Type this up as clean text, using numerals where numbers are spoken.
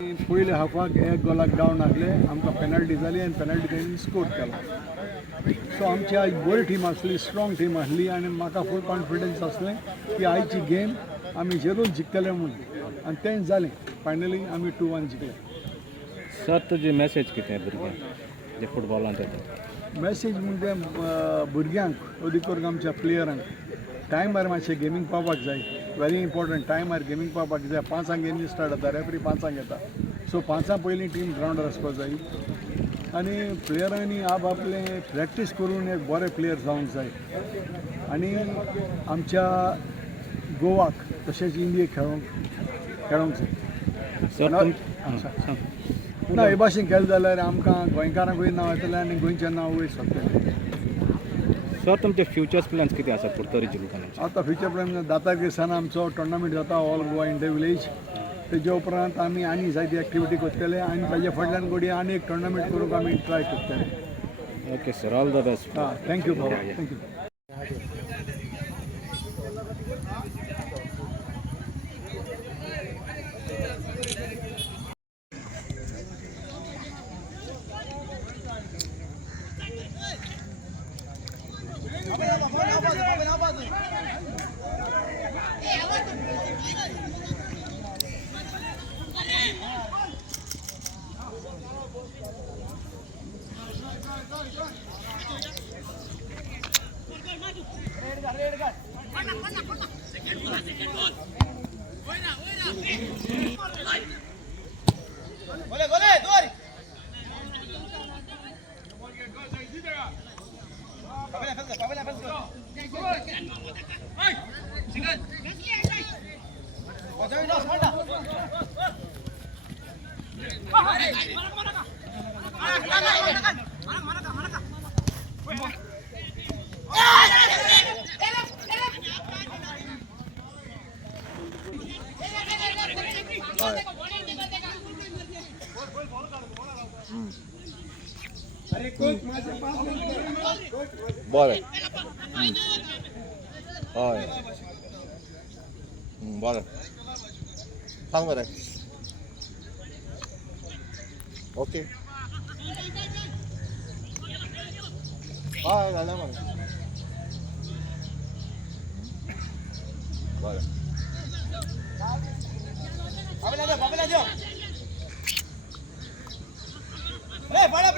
पयले हाफाक एक गोलाक डावन आसले आमकां पेनल्टी जाली आनी पेनल्टी तेणी स्कोर केलो. सो आमची आज बरी टीम आसली, स्ट्रॉंग टीम आसली आनी म्हाका फूल कॉन्फिडन्स आसलें की आयची गेम आमी जरूर जिखतले म्हणून आनी तें जालें. फायनली आमी 2-1 जिखले. सर तुजी मॅसेज कितें भुरग्यांक जे फुटबॉलांत येतात? मॅसेज म्हणजे भुरग्यांक अदीक करून आमच्या प्लेयरांक टायमार मातशें गेमींग पावपाक जाय. व्हेरी इम्पॉर्टंट टायमार गेमींग पावपाक जाय. 5 गेमी स्टार्ट जाता, रेफ्री 5 येता. सो 5 पयलीं टीम ग्रावंडार आसपाक जाय आनी प्लेयरांनी आप आपले प्रॅक्टीस करून एक बरे प्लेयर जावंक जाय आनी आमच्या गोवाक तशेंच इंडियेक खेळोंक जाय. सर ना हे भाशेन केलें जाल्यार आमकां गोंयकारांकूय नांव येतलें आनी गोंयचें नांव वयर सरतलें. सर तुमचे फ्युचर्स प्लॅन्स कितें आसा पुर्तोरी जिल्ह्यात? आतां फ्युचर प्लॅन जाता दिसांना आमचो टुर्नामेंट जाता ऑल गोवा इंटर विलेज. तेजे उपरांत आमी आनी जायती एक्टिविटी करतले आनी ताजे फाटल्यान घडये आनी एक टुर्नामेंट करूंक आमी ट्राय करतले. Okay sir, all the best. Thank you बाबा, थँक्यू. बरें हय बरें सांग बरें. ओके हय घालना मरे. बरें ए, बड़ा